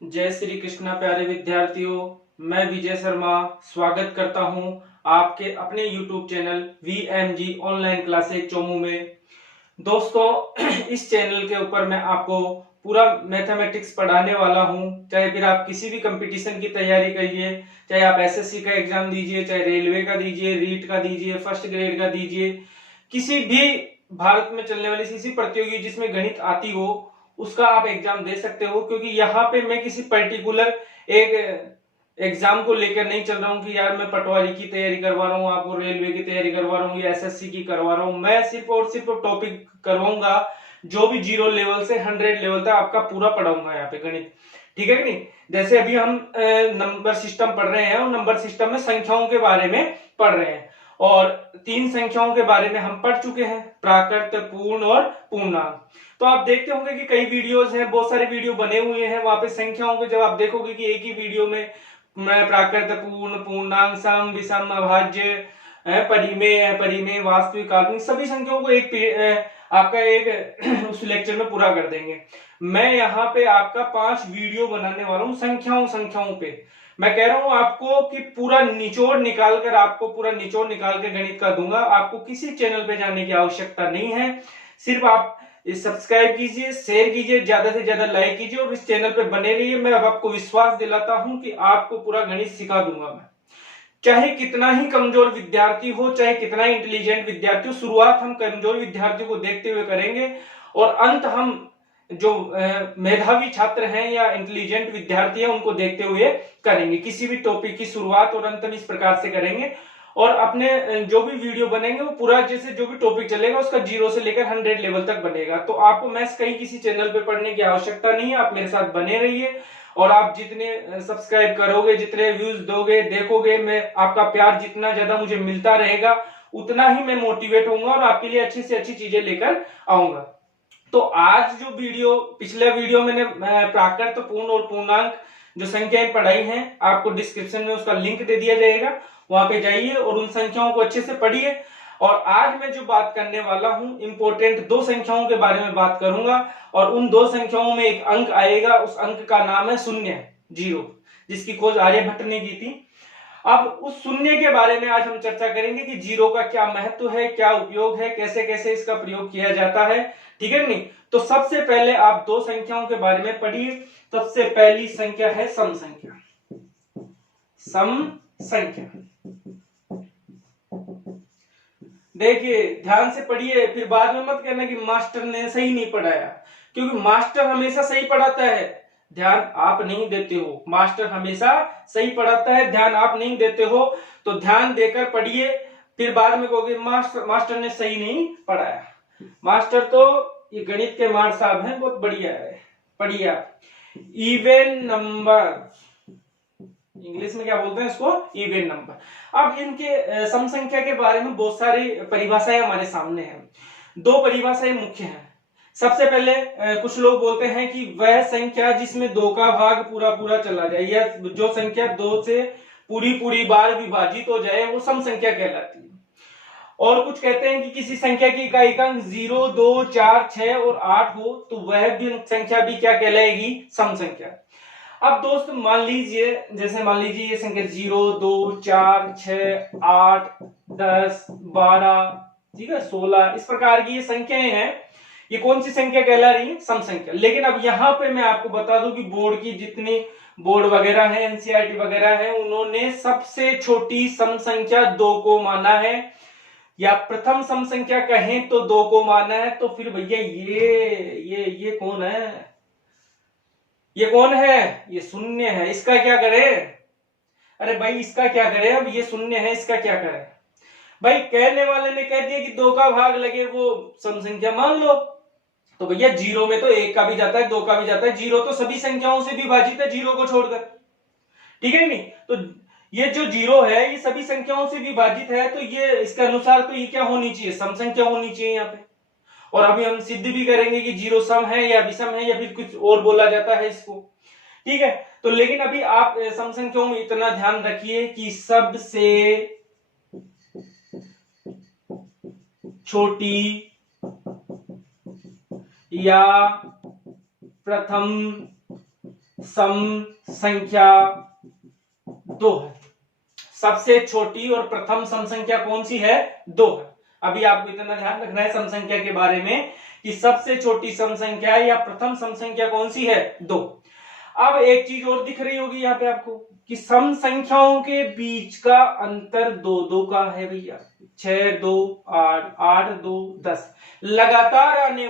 जय श्री कृष्णा प्यारे विद्यार्थियों। मैं विजय शर्मा स्वागत करता हूं आपके अपने YouTube channel VMG online classes Chomu में। दोस्तों इस चैनल के ऊपर मैं आपको पूरा मैथमेटिक्स पढ़ाने वाला हूं। चाहे फिर आप किसी भी कंपटीशन की तैयारी करिए, चाहे आप SSC का एग्जाम दीजिए, चाहे रेलवे का दीजिए, रीट का दीजिए, फर्स्ट ग्रेड का दीजिए, किसी भी भारत में चलने वाली किसी प्रतियोगी जिसमें गणित आती हो उसका आप एग्जाम दे सकते हो। क्योंकि यहाँ पे मैं किसी पर्टिकुलर एक एग्जाम को लेकर नहीं चल रहा हूँ कि यार मैं पटवारी की तैयारी करवा रहा हूँ, आपको रेलवे की तैयारी करवा रहा हूँ या SSC की करवा रहा हूँ। मैं सिर्फ और सिर्फ टॉपिक करवाऊंगा जो भी 0 लेवल से 100 लेवल तक आपका पूरा पढ़ाऊंगा यहाँ पे गणित। ठीक है कि नहीं। जैसे अभी हम नंबर सिस्टम पढ़ रहे हैं और नंबर सिस्टम में संख्याओं के बारे में पढ़ रहे हैं और 3 संख्याओं के बारे में हम पढ़ चुके हैं, प्राकृत, पूर्ण और पूर्णांक। तो आप देखते होंगे कि कई वीडियोस हैं, बहुत सारे वीडियो बने हुए हैं, वहां पे संख्याओं को जब आप देखोगे कि एक ही वीडियो में प्राकृत, पूर्ण, पूर्णांक, सम, विषम, अभाज्य, परिमेय, अपरिमेय, वास्तविक, काल्पनिक सभी संख्याओं को एक आपका एक उस लेक्चर में पूरा कर देंगे। मैं यहाँ पे आपका 5 वीडियो बनाने वाला हूँ संख्याओं पे। मैं कह रहा हूं आपको कि पूरा निचोड़ निकाल कर आपको पूरा निचोड़ निकाल के गणित का दूंगा। आपको किसी चैनल पे जाने की आवश्यकता नहीं है, सिर्फ आप सब्सक्राइब कीजिए, शेयर कीजिए, ज्यादा से ज्यादा लाइक कीजिए और इस चैनल पे बने रहिए। मैं अब आपको विश्वास दिलाता हूं कि आपको पूरा गणित सिखा दूंगा मैं, चाहे कितना ही कमजोर विद्यार्थी हो, चाहे कितना ही इंटेलिजेंट विद्यार्थी हो। शुरुआत हम कमजोर विद्यार्थियों को देखते हुए करेंगे और अंत हम जो मेधावी छात्र हैं या इंटेलिजेंट विद्यार्थी हैं उनको देखते हुए करेंगे। किसी भी टॉपिक की शुरुआत और अंत हम इस प्रकार से करेंगे और अपने जो भी वीडियो बनेंगे वो पूरा जैसे जो भी टॉपिक चलेगा उसका 0 से लेकर 100 लेवल तक बनेगा। तो आपको मैथ्स कहीं किसी चैनल पे पढ़ने की आवश्यकता नहीं है, आप मेरे साथ बने रहिए और आप जितने सब्सक्राइब करोगे, जितने व्यूज दोगे, देखोगे, मैं आपका प्यार जितना ज्यादा मुझे मिलता रहेगा उतना ही मैं मोटिवेट होऊंगा और आपके लिए अच्छी से अच्छी चीजें लेकर आऊंगा। तो आज जो वीडियो, पिछले वीडियो मैंने प्राकृत, पूर्ण और पूर्णांक जो संख्याएं पढ़ाई हैं, आपको डिस्क्रिप्शन में उसका लिंक दे दिया जाएगा, वहां पे जाइए और उन संख्याओं को अच्छे से पढ़िए। और आज मैं जो बात करने वाला हूं इंपॉर्टेंट 2 संख्याओं के बारे में बात करूंगा और उन 2 संख्याओं में एक अंक आएगा, उस अंक का नाम है शून्य, 0, जिसकी खोज आर्यभट्ट ने की थी। अब उस शून्य के बारे में आज हम चर्चा करेंगे कि 0 का क्या महत्व है, क्या उपयोग है, कैसे कैसे इसका प्रयोग किया जाता है। ठीक है नहीं। तो सबसे पहले आप 2 संख्याओं के बारे में पढ़िए। सबसे पहली संख्या है सम संख्या। सम संख्या देखिए, ध्यान से पढ़िए, फिर बाद में मत कहना कि मास्टर ने सही नहीं पढ़ाया, क्योंकि मास्टर हमेशा सही पढ़ाता है, ध्यान आप नहीं देते हो। मास्टर हमेशा सही पढ़ाता है, ध्यान आप नहीं देते हो। तो ध्यान देकर पढ़िए, फिर बाद में कहोगे मास्टर ने सही नहीं पढ़ाया। मास्टर तो ये गणित के मार साहब हैं, बहुत बढ़िया है। पढ़िए आप, इवन नंबर, इंग्लिश में क्या बोलते हैं इसको, इवन नंबर। अब इनके सम संख्या के बारे में बहुत सारी परिभाषाएं हमारे सामने हैं। 2 परिभाषाएं मुख्य हैं। सबसे पहले कुछ लोग बोलते हैं कि वह संख्या जिसमें 2 का भाग पूरा पूरा चला जाए, या जो संख्या 2 से पूरी पूरी बार विभाजित हो जाए वो सम संख्या कहलाती है। और कुछ कहते हैं कि किसी संख्या की इकाई अंक 0, 2, 4, 6 और 8 हो तो वह भी संख्या भी क्या कहलाएगी, सम संख्या। अब दोस्त मान लीजिए, जैसे मान लीजिए ये संख्या 0, 2, 4, 6, 8, 10, 12, ठीक है, 16, इस प्रकार की ये संख्याएं हैं। ये कौन सी संख्या कहला रही है, सम संख्या। लेकिन अब यहाँ पे मैं आपको बता दूं कि बोर्ड की जितनी बोर्ड वगैरह है, एनसीईआरटी वगैरह है, उन्होंने सबसे छोटी सम संख्या 2 को माना है, या प्रथम सम संख्या कहें तो 2 को माना है। तो फिर भैया ये कौन है, ये कौन है, ये शून्य है, इसका क्या करे। अरे भाई इसका क्या करे, अब ये शून्य है, इसका क्या करे। भाई कहने वाले ने कह दिया कि 2 का भाग लगे वो सम संख्या मान लो, तो भैया 0 में तो 1 का भी जाता है, 2 का भी जाता है, 0 तो सभी संख्याओं से विभाजित है 0 को छोड़कर। ठीक है नहीं। तो ये जो 0 है ये सभी संख्याओं से विभाजित है, तो ये इसके अनुसार तो ये क्या होनी चाहिए, सम संख्या होनी चाहिए यहाँ पे। और अभी हम सिद्ध भी करेंगे कि 0 सम है या विषम है या फिर कुछ और बोला जाता है इसको। ठीक है। तो लेकिन अभी आप सम संख्याओं में इतना ध्यान रखिए कि सबसे छोटी या प्रथम सम संख्या 2 है। सबसे छोटी और प्रथम सम संख्या कौन सी है? 2 है। अभी आपको इतना ध्यान रखना है सम संख्या के बारे में कि सबसे छोटी सम संख्या या प्रथम सम संख्या कौन सी है? 2। अब एक चीज और दिख रही होगी यहाँ पे आपको कि सम संख्याओं के बीच का अंतर 2 का है भैया। 6 2 8 8 2 10। लगातार आने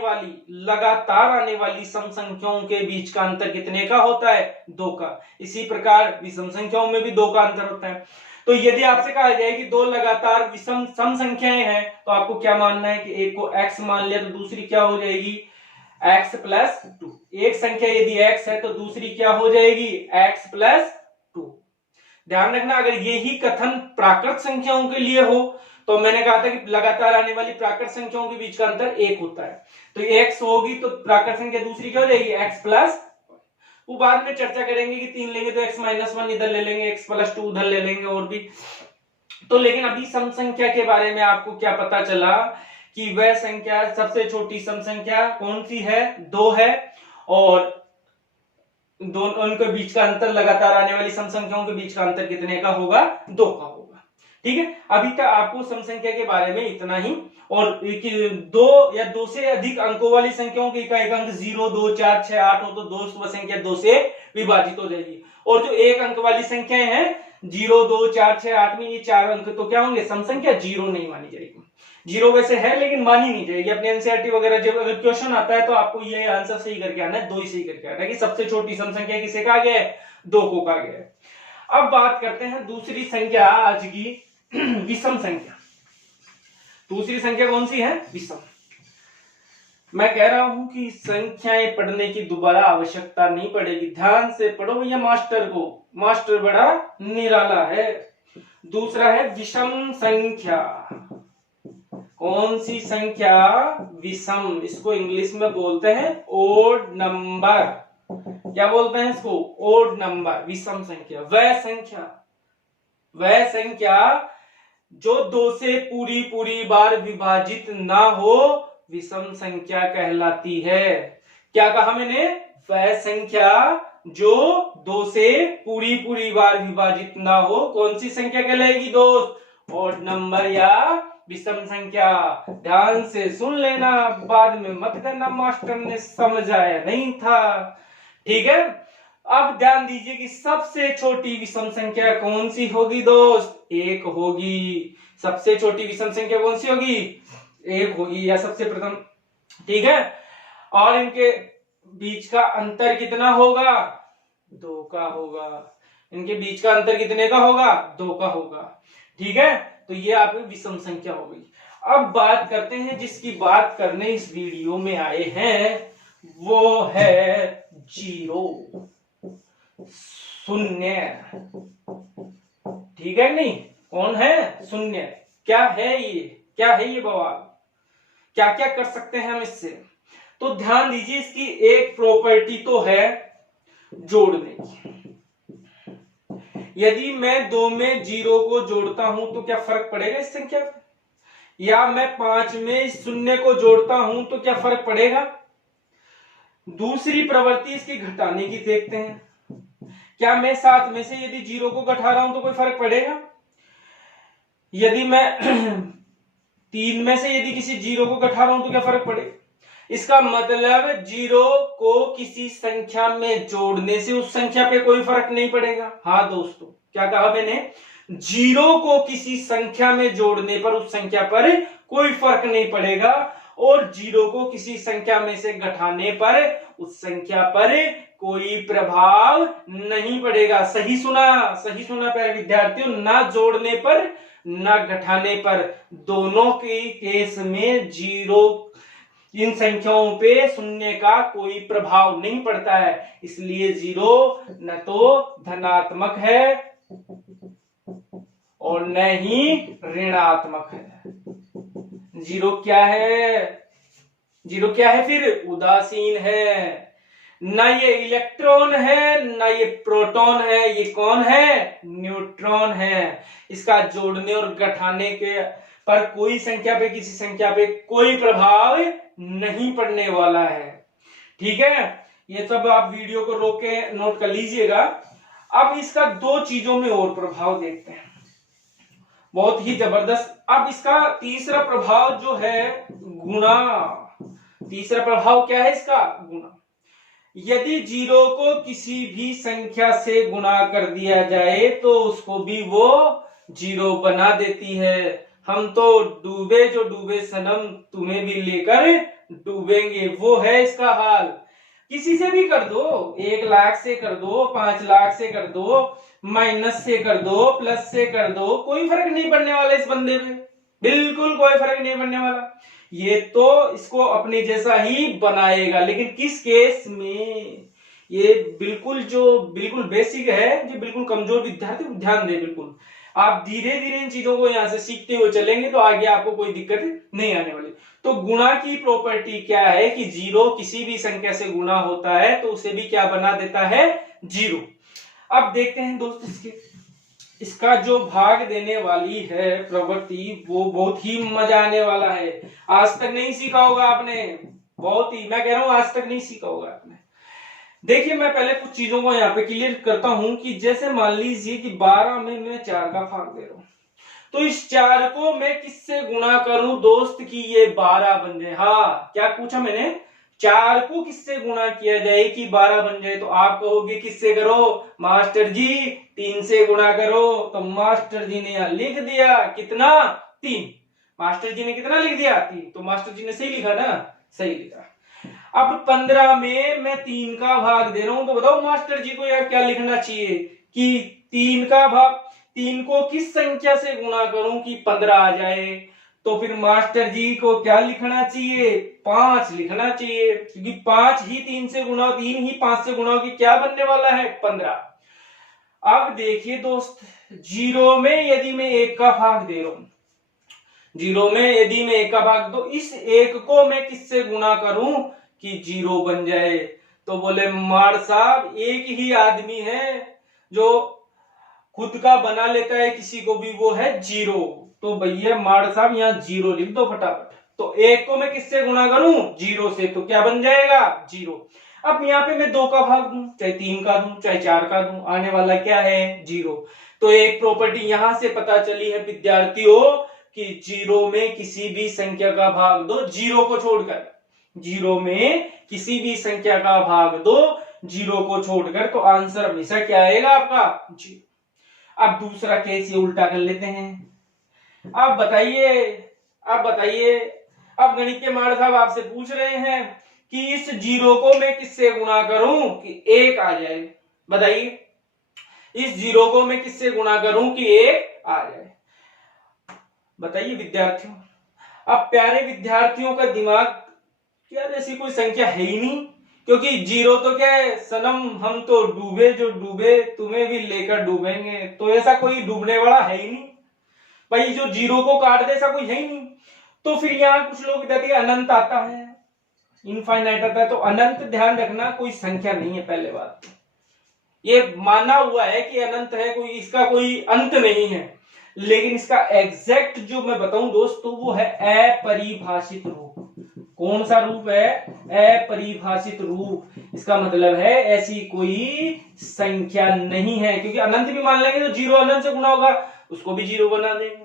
वाली सम संख्याओं के बीच का अंतर कितने का होता है? 2 का। इसी प्रकार विषम संख्याओं में भी 2 का अंतर होता है। तो यदि आपसे कहा जाए कि 2 लगातार विषम सम संख्याएं हैं तो आपको क्या मानना है कि एक को x मान लिया तो दूसरी क्या हो जाएगी? x plus 2। एक संख्या यदि x है तो दूसरी क्या हो जाएगी? x plus 2। ध्यान रखना, अगर यही कथन प्राकृत संख्याओं के लिए हो तो मैंने कहा था कि लगातार आने वाली प्राकृत संख्याओं के बीच का अंतर 1 होता है। तो x होगी तो प्राकृत संख्या दूसरी क्या हो जाएगी? x plus. वो बाद में चर्चा करेंगे कि 3 लेंगे तो x माइनस 1 इधर ले लेंगे, x प्लस 2 उधर ले लेंगे और भी। तो लेकिन अभी सम संख्या के बारे में आपको क्या पता चला कि वह संख्या, सबसे छोटी सम संख्या कौन सी है? 2 है। और दोनों उनके बीच का अंतर, लगातार आने वाली सम संख्याओं के बीच का अंतर कितने का होगा? 2 का होगा। ठीक है, अभी तक आपको सम संख्या के बारे में इतना ही। और 2 या 2 से अधिक अंकों वाली संख्याओं के एक अंक 0 2 4 6 8 हो तो दोस्त वह संख्या 2 से विभाजित हो जाएगी। और जो एक अंक वाली संख्याएं हैं 0 2 4 6 8 में, ये 4 अंक तो क्या होंगे? सम संख्या। 0 नहीं मानी जाएगी। 0 वैसे है लेकिन मानी नहीं जाएगी। अपने एनसीईआरटी वगैरह जब अगर क्वेश्चन आता है तो आपको ये आंसर सही करके आना है, 2 ही सही करके आना है कि सबसे छोटी सम संख्या किसे कहा गया है? 2 को कहा गया है। अब बात करते हैं दूसरी संख्या आज की, विषम संख्या। दूसरी संख्या कौन सी है? विषम। मैं कह रहा हूं कि संख्याएं पढ़ने की दोबारा आवश्यकता नहीं पड़ेगी। ध्यान से पढ़ो भैया मास्टर को, मास्टर बड़ा निराला है। दूसरा है विषम संख्या। कौन सी संख्या? विषम। इसको इंग्लिश में बोलते हैं ओड नंबर। क्या बोलते हैं इसको? Odd number. विषम संख्या वह संख्या जो 2 से पूरी बार विभाजित ना हो, विषम संख्या कहलाती है। क्या कहा मैंने? वह संख्या जो 2 से पूरी बार विभाजित ना हो, कौन सी संख्या कहलाएगी दोस्त? ऑड नंबर या विषम संख्या। ध्यान से सुन लेना, बाद में मत करना मास्टर ने समझाया नहीं था। ठीक है, अब ध्यान दीजिए कि सबसे छोटी विषम संख्या कौन सी होगी दोस्त? 1 होगी। सबसे छोटी विषम संख्या कौन सी होगी? 1 होगी, या सबसे प्रथम। ठीक है, और इनके बीच का अंतर कितना होगा? 2 का होगा। इनके बीच का अंतर कितने का होगा? 2 का होगा। ठीक है, तो ये आपकी विषम संख्या हो गई। अब बात करते हैं जिसकी बात करने इस वीडियो में आए हैं, वो है 0, शून्य। ठीक है नहीं? कौन है? शून्य। क्या है ये? क्या है ये बवाल? क्या क्या कर सकते हैं हम इससे? तो ध्यान दीजिए, इसकी एक प्रॉपर्टी तो है जोड़ने की। यदि मैं 2 में 0 को जोड़ता हूं तो क्या फर्क पड़ेगा इस संख्या पे? या मैं 5 में 0 को जोड़ता हूं तो क्या फर्क पड़ेगा? दूसरी प्रवृत्ति इसकी घटाने की देखते हैं। क्या मैं 7 में से यदि 0 को घटा रहा हूं तो कोई फर्क पड़ेगा? यदि मैं 3 में से यदि किसी 0 को घटा रहा हूं तो क्या फर्क पड़ेगा? इसका मतलब 0 को किसी संख्या में जोड़ने से उस संख्या पे कोई फर्क नहीं पड़ेगा। हाँ दोस्तों, क्या कहा मैंने? 0 को किसी संख्या में जोड़ने पर उस संख्या पर कोई फर्क नहीं पड़ेगा, और 0 को किसी संख्या में से घटाने पर उस संख्या पर कोई प्रभाव नहीं पड़ेगा। सही सुना प्यारे विद्यार्थियों, ना जोड़ने पर ना घटाने पर, दोनों के केस में 0 इन संख्याओं पे 0 का कोई प्रभाव नहीं पड़ता है। इसलिए 0 न तो धनात्मक है और न ही ऋणात्मक है। 0 क्या है? 0 क्या है फिर? उदासीन है। ना ये इलेक्ट्रॉन है ना ये प्रोटॉन है, ये कौन है? न्यूट्रॉन है। इसका जोड़ने और घटाने के पर कोई संख्या पे किसी संख्या पे कोई प्रभाव नहीं पड़ने वाला है। ठीक है, ये सब आप वीडियो को रोक के नोट कर लीजिएगा। अब इसका दो चीजों में और प्रभाव देखते हैं, बहुत ही जबरदस्त। अब इसका तीसरा प्रभाव जो है गुणा। तीसरा प्रभाव क्या है इसका? गुणा। यदि जीरो को किसी भी संख्या से गुणा कर दिया जाए तो उसको भी वो जीरो बना देती है। हम तो डूबे जो डूबे सनम, तुम्हें भी लेकर डूबेंगे, वो है इसका हाल। किसी से भी कर दो, 1 लाख से कर दो, 5 लाख से कर दो, माइनस से कर दो, प्लस से कर दो, कोई फर्क नहीं पड़ने वाला इस बंदे में, बिल्कुल कोई फर्क नहीं पड़ने वाला। ये तो इसको अपने जैसा ही बनाएगा। लेकिन किस केस में? ये बिल्कुल बेसिक है, जो बिल्कुल कमजोर विद्यार्थी ध्यान दे। बिल्कुल आप धीरे धीरे इन चीजों को यहां से सीखते हुए चलेंगे तो आगे आपको कोई दिक्कत नहीं आने वाली। तो गुणा की प्रॉपर्टी क्या है कि जीरो किसी भी संख्या से गुणा होता है तो उसे भी क्या बना देता है? जीरो। अब देखते हैं दोस्त इसका जो भाग देने वाली है प्रवृत्ति, वो बहुत ही मजा आने वाला है। आज तक नहीं सीखा होगा आपने, बहुत ही, मैं कह रहा हूं आज तक नहीं सीखा होगा आपने। देखिए मैं पहले कुछ चीजों को यहाँ पे क्लियर करता हूं कि जैसे मान लीजिए कि 12 में मैं 4 का भाग दे रहा हूं, तो इस 4 को मैं किससे गुणा करूं दोस्त कि ये 12 बन जाए। हाँ, क्या पूछा मैंने? 4 को किससे गुणा किया जाए कि 12 बन जाए? तो आप कहोगे किससे करो मास्टर जी? 3 से गुणा करो। तो मास्टर जी ने यहां लिख दिया कितना? 3। मास्टर जी ने कितना लिख दिया? 3। तो मास्टर जी ने सही लिखा ना? सही लिखा। अब 15 में मैं 3 का भाग दे रहा हूं, तो बताओ मास्टर जी को यार क्या लिखना चाहिए कि 3 का भाग, 3 को किस संख्या से गुणा करूं कि 15 आ जाए? तो फिर मास्टर जी को क्या लिखना चाहिए? 5 लिखना चाहिए, क्योंकि 5 ही 3 से गुणा, 3 ही 5 से गुणा होगी, क्या बनने वाला है? 15। अब देखिए दोस्त, जीरो में यदि मैं 1 का भाग दे रहा हूं, जीरो में यदि मैं 1 का भाग दो, इस 1 को मैं किससे गुणा करूं कि जीरो बन जाए? तो बोले मार साहब एक ही आदमी है जो खुद का बना लेता है किसी को भी, वो है जीरो। तो भैया मार साहब यहाँ जीरो लिख दो फटाफट। तो 1 को मैं किससे गुणा करूं? जीरो से, तो क्या बन जाएगा? जीरो। अब यहाँ पे मैं 2 का भाग दूं, चाहे 3 का दूं, चाहे 4 का दूं, आने वाला क्या है? जीरो। तो एक प्रॉपर्टी यहां से पता चली है विद्यार्थियों कि जीरो में किसी भी संख्या का भाग दो जीरो को छोड़कर, जीरो में किसी भी संख्या का भाग दो जीरो को छोड़कर, तो आंसर हमेशा क्या आएगा आपका? जीरो। अब दूसरा केस ये उल्टा कर लेते हैं। अब बताइए, अब गणित के मार साहब आपसे पूछ रहे हैं कि इस जीरो को मैं किससे गुणा करूं कि 1 आ जाए? बताइए, इस जीरो को मैं किससे गुणा करूं कि 1 आ जाए? बताइए विद्यार्थियों। अब प्यारे विद्यार्थियों का दिमाग, यार ऐसी कोई संख्या है ही नहीं, क्योंकि जीरो तो क्या है सनम, हम तो डूबे जो डूबे, तुम्हें भी लेकर डूबेंगे। तो ऐसा कोई डूबने वाला है ही नहीं भाई, जो जीरो को काट दे ऐसा कोई है ही नहीं। तो फिर यहाँ कुछ लोग कहते हैं अनंत आता है, इनफाइनाइट आता है। तो अनंत ध्यान रखना कोई संख्या नहीं है। पहले बात ये माना हुआ है कि अनंत है, कोई इसका कोई अंत नहीं है, लेकिन इसका एग्जैक्ट जो मैं बताऊं दोस्तों वो है अपरिभाषित रूप। कौन सा रूप है? अपरिभाषित रूप। इसका मतलब है ऐसी कोई संख्या नहीं है, क्योंकि अनंत भी मान लेंगे तो जीरो अनंत से गुणा होगा, उसको भी जीरो बना देंगे,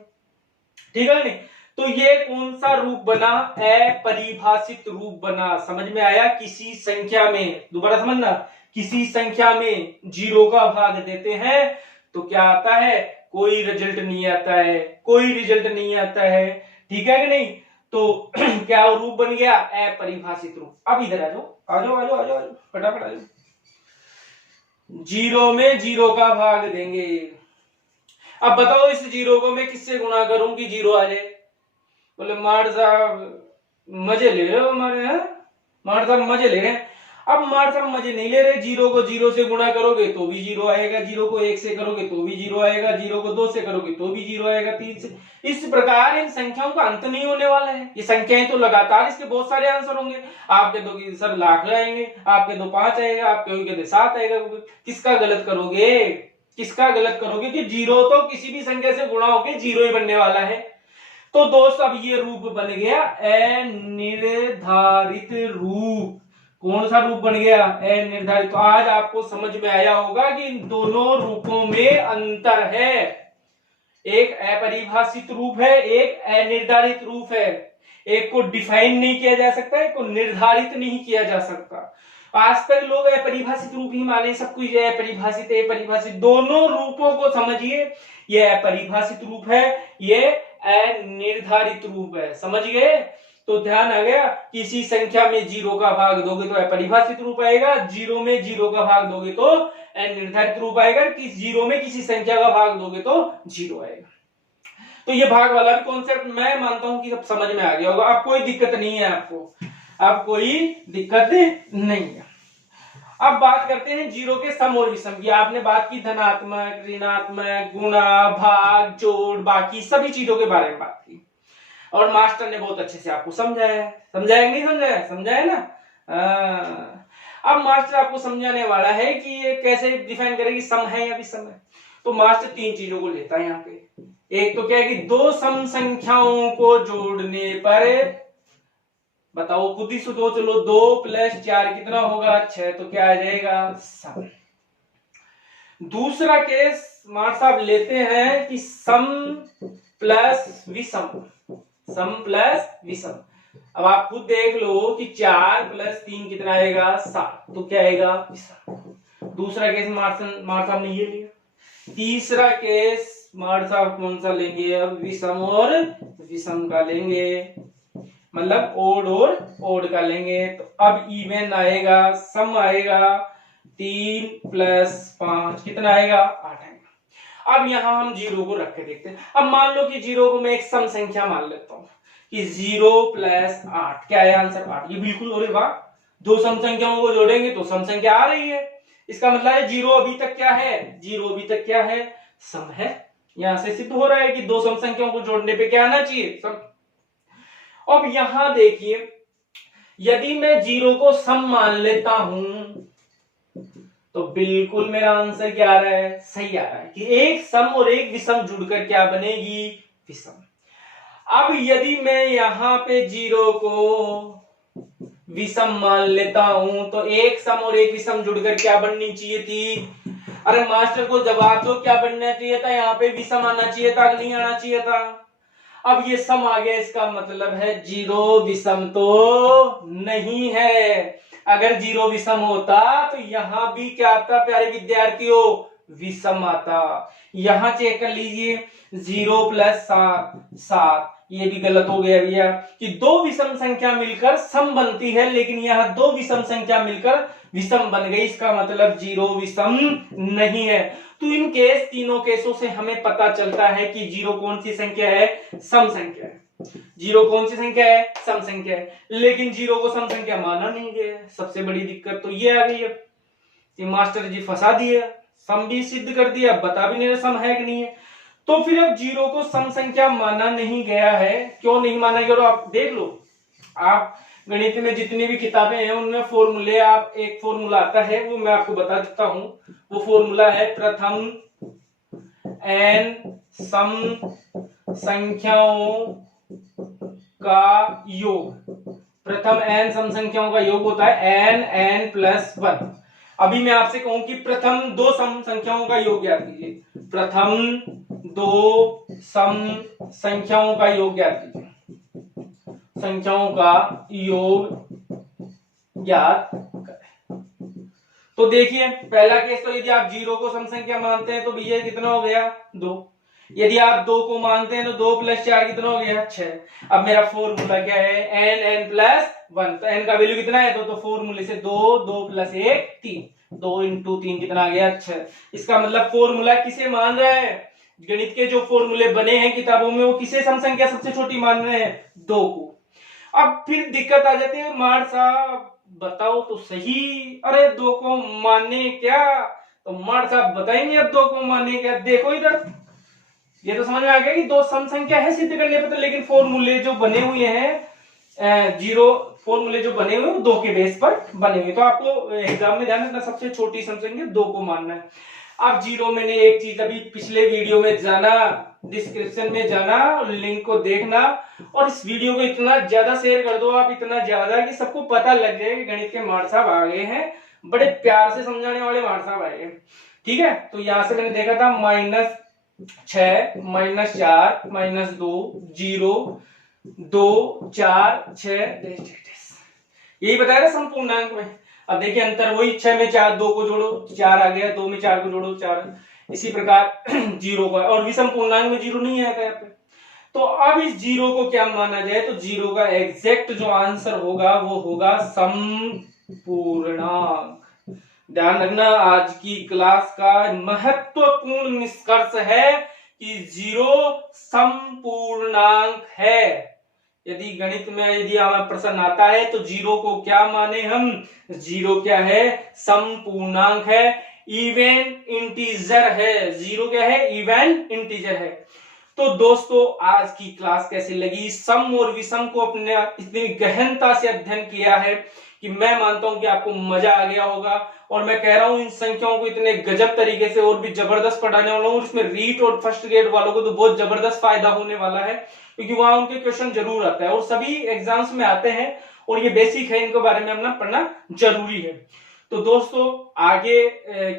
ठीक है नहीं? तो ये कौन सा रूप बना? अपरिभाषित रूप बना। समझ में आया? किसी संख्या में, दोबारा समझना, किसी संख्या में जीरो का भाग देते हैं तो क्या आता है? कोई रिजल्ट नहीं आता है, कोई रिजल्ट नहीं आता है, ठीक है कि नहीं? तो क्या रूप बन गया? अपरिभाषित रूप। अब इधर आ जाओ, आ जाओ, आ जाओ, आ जाओ, फटाफट आ जाओ। जीरो में जीरो का भाग देंगे। अब बताओ इस जीरो को मैं किससे गुणा करूं कि जीरो आ जाए? बोले मार साहब मजे ले रहे हो हमारे, मार साहब मजे ले रहे हैं। अब मार साहब मजे नहीं ले रहे, जीरो को जीरो से गुणा करोगे तो भी जीरो आएगा, जीरो को 1 से करोगे तो भी जीरो आएगा, जीरो को 2 से करोगे तो भी जीरो आएगा, 3 से। इस प्रकार इन संख्याओं का अंत नहीं होने वाला है। ये संख्याएं तो लगातार, इसके बहुत सारे आंसर होंगे। आप कह दो कि सर लाख आएंगे, आप कह दो 5 आएगा, आप कह दो 7 आएगा। किसका गलत करोगे? किसका गलत करोगे? कि जीरो तो किसी भी संख्या से गुणा होकर जीरो ही बनने वाला है। तो दोस्त अब ये रूप बन गया अनिर्धारित रूप। कौन सा रूप बन गया, अनिर्धारित। तो आज आपको समझ में आया होगा कि इन दोनों रूपों में अंतर है। एक अपरिभाषित रूप है, एक अनिर्धारित रूप है। एक को डिफाइन नहीं किया जा सकता, एक को निर्धारित नहीं किया जा सकता। आज तक लोग अपरिभाषित रूप ही माने, सब कुछ अपरिभाषित है, परिभाषित। दोनों रूपों को समझिए, ये अपरिभाषित रूप है, ये अनिर्धारित रूप है। समझ गए? तो ध्यान आ गया, किसी संख्या में 0 का भाग दोगे तो अपरिभाषित रूप आएगा, 0 में 0 का भाग दोगे तो अनिर्धारित रूप आएगा, कि 0 में किसी संख्या का भाग दोगे तो 0 आएगा। तो ये भाग वाला भी कॉन्सेप्ट मैं मानता हूं कि सब समझ में आ गया होगा। अब कोई दिक्कत नहीं है आपको, अब कोई दिक्कत नहीं है। अब बात करते हैं 0 के सम और विषम की। आपने बात की धनात्मक, ऋणात्मक, गुणा, भाग, जोड़, बाकी सभी चीजों के बारे में बात की, और मास्टर ने बहुत अच्छे से आपको समझाया। समझाया नहीं समझाया? समझाया ना। अब मास्टर आपको समझाने वाला है कि ये कैसे डिफाइन करेगी सम है या विषम है। तो मास्टर 3 चीजों को लेता है यहाँ पे। एक तो क्या है कि दो सम संख्याओं को जोड़ने पर, बताओ खुद ही सोचो, चलो 2 + 4 कितना होगा, 6। तो क्या आ जाएगा, सम। दूसरा केस मास्टर साहब लेते हैं कि सम प्लस विषम, सम प्लस विषम। अब आप खुद देख लो कि 4 + 3 कितना आएगा, 7। तो क्या आएगा, विषम। दूसरा केस मास्टर साहब ने ये लिया। तीसरा केस मास्टर साहब कौन सा लेंगे, अब विषम और विषम का लेंगे, मतलब ओड और ओड का लेंगे। तो अब इवन आएगा, सम आएगा 3 + 5 कितना आएगा, 8 आएगा। अब यहां हम 0 को रख के देखते हैं। अब मान लो कि 0 को मैं एक सम संख्या मान लेता हूं कि 0 + 8 क्या है, आंसर 8। ये बिल्कुल, अरे वाह, दो सम संख्याओं को जोड़ेंगे तो सम संख्या आ रही है। इसका मतलब है 0 अभी तक क्या है, 0 अभी तक क्या है, सम है। यहां से सिद्ध हो रहा है कि दो सम संख्याओं को जोड़ने पे क्या आना चाहिए, सम। अब यहां देखिए, यदि मैं 0 को सम मान लेता हूं तो बिल्कुल मेरा आंसर क्या आ रहा है, सही आ रहा है कि एक सम और एक विषम जुड़कर क्या बनेगी, विषम। अब यदि मैं यहां पे 0 को विषम मान लेता हूं तो एक सम और एक विषम जुड़कर क्या बननी चाहिए थी, अरे मास्टर को जवाब दो, क्या बनना चाहिए था, यहाँ पे विषम आना चाहिए था, नहीं आना चाहिए था। अब ये सम आ गया, इसका मतलब है 0 विषम तो नहीं है। अगर 0 विषम होता तो यहां भी क्या आता प्यारे विद्यार्थियों, विषम आता। यहां चेक कर लीजिए, 0 + 7, ये भी गलत हो गया भैया कि दो विषम संख्या मिलकर सम बनती है, लेकिन यहां दो विषम संख्या मिलकर विषम बन गई, इसका मतलब 0 विषम नहीं है। तो इन केस, तीनों केसों से हमें पता चलता है कि 0 कौन सी संख्या है, सम संख्या है। 0 कौन सी संख्या है, सम संख्या है। लेकिन 0 को सम संख्या माना नहीं गया। सबसे बड़ी दिक्कत तो ये आ गई है कि मास्टर जी फंसा दिया, सम भी सिद्ध कर दिया, बता भी नहीं रहे सम है कि नहीं है। तो फिर अब 0 को सम संख्या माना नहीं गया है। क्यों नहीं माना गया, आप देख लो, आप गणित में जितनी भी किताबें हैं उनमें फॉर्मूले, आप एक फॉर्मूला आता है वो मैं आपको बता देता हूं। वो फॉर्मूला है प्रथम n सम संख्याओं का योग। प्रथम n सम संख्याओं का योग होता है n + 1। अभी मैं आपसे कहूं कि प्रथम 2 सम संख्याओं का योग याद कीजिए, प्रथम 2 सम संख्याओं का योग याद कीजिए, संख्याओं का योग याद करें। तो देखिए, पहला केस तो यदि आप 0 को सम संख्या मानते हैं तो भैया कितना हो गया, 2। यदि आप 2 को मानते हैं तो 2 + 4 कितना हो गया, 6। अब मेरा फॉर्मूला क्या है, n + 1। तो n का वैल्यू कितना है, तो फॉर्मूले से 2 + 1 3, 2 × 3 कितना आ गया, 6। इसका मतलब फॉर्मूला किसे मान रहा है, गणित के जो फॉर्मूले बने हैं किताबों में वो किसे सम संख्या सबसे छोटी मान रहे हैं, 2 को। अब फिर दिक्कत आ जाती है, मार साहब बताओ तो सही, अरे 2 को माने क्या, तो मार साहब बताएंगे अब 2 को माने क्या। देखो इधर, ये तो समझ में आ गया कि 2 सम संख्या है सिद्ध करने पर, लेकिन फॉर्मूले जो बने हुए हैं 0 फॉर्मूले जो बने हुए हैं 2 के बेस पर बने हुए। तो आपको एग्जाम में ध्यान रखना, सबसे छोटी सम संख्या 2 को मानना है। अब 0 मैंने एक चीज अभी पिछले वीडियो में जाना, डिस्क्रिप्शन में जाना, लिंक को देखना और इस वीडियो को इतना ज्यादा शेयर कर दो आप, इतना ज्यादा कि सबको पता लग जाए कि गणित के मार साहब आ गए हैं, बड़े प्यार से समझाने वाले मार साहब आए हैं। ठीक है, तो यहां से मैंने देखा था -6 -4 -2 0 2 4 6 यही बताया ना संपूर्णांक में। अब देखिए अंतर वही, 6 में 4 2 को जोड़ो 4 आ गया, 2 में 4 को जोड़ो 4, इसी प्रकार 0 का, और विषम पूर्णांक में 0 नहीं आता यहाँ पे। तो अब इस 0 को क्या माना जाए, तो 0 का एग्जैक्ट जो आंसर होगा वो होगा समपूर्णांक। ध्यान रखना, आज की क्लास का महत्वपूर्ण निष्कर्ष है कि 0 समपूर्णांक है। यदि गणित में यदि हमें प्रश्न आता है तो 0 को क्या माने हम, 0 क्या है, समपूर्णांक है, इवन इंटीजर है। 0 क्या है, इवन इंटीजर है। तो दोस्तों आज की क्लास कैसी लगी, सम और विषम को अपने इतनी गहनता से अध्ययन किया है कि मैं मानता हूं कि आपको मजा आ गया होगा। और मैं कह रहा हूं इन संख्याओं को इतने गजब तरीके से और भी जबरदस्त पढ़ाने वाला हूं, इसमें रीट और फर्स्ट ग्रेड वालों को तो बहुत जबरदस्त फायदा होने वाला है, क्योंकि वहां उनके क्वेश्चन जरूर आता है और सभी एग्जाम्स में आते हैं और ये बेसिक है, इनके बारे में अपना पढ़ना जरूरी है। तो दोस्तों आगे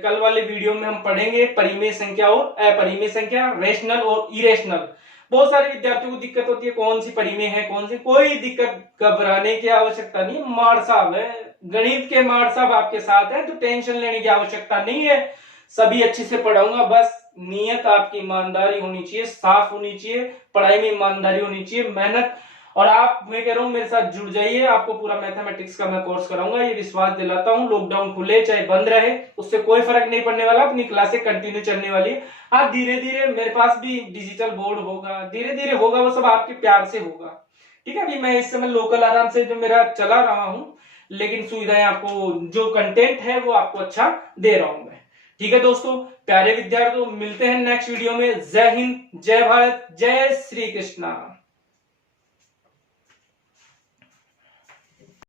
कल वाले वीडियो में हम पढ़ेंगे परिमेय संख्या और अपरिमेय संख्या, रेशनल और इरेशनल। बहुत सारे विद्यार्थियों को दिक्कत होती है कौन सी परिमेय है कौन सी, कोई दिक्कत घबराने की आवश्यकता नहीं, मार साहब है, गणित के मार साहब आपके साथ है, तो टेंशन लेने की आवश्यकता नहीं है, सभी अच्छे से पढ़ाऊंगा। बस नियत आपकी ईमानदारी होनी चाहिए, साफ होनी चाहिए, पढ़ाई में ईमानदारी होनी चाहिए, मेहनत। और आप, मैं कह रहा हूं मेरे साथ जुड़ जाइए, आपको पूरा मैथमेटिक्स का मैं कोर्स कराऊंगा, ये विश्वास दिलाता हूं। लॉकडाउन खुले चाहे बंद रहे उससे कोई फर्क नहीं पड़ने वाला, अपनी क्लासें कंटिन्यू चलने वाली है। हाँ धीरे धीरे मेरे पास भी डिजिटल बोर्ड होगा, धीरे धीरे होगा, वो सब आपके प्यार से होगा। ठीक है, अभी मैं इस समय लोकल आराम से जो मेरा चला रहा हूं, लेकिन सुविधाएं आपको, जो कंटेंट है वो आपको अच्छा दे रहा हूं मैं। ठीक है दोस्तों, प्यारे विद्यार्थियों, मिलते हैं नेक्स्ट वीडियो में। जय हिंद, जय भारत, जय श्री कृष्णा।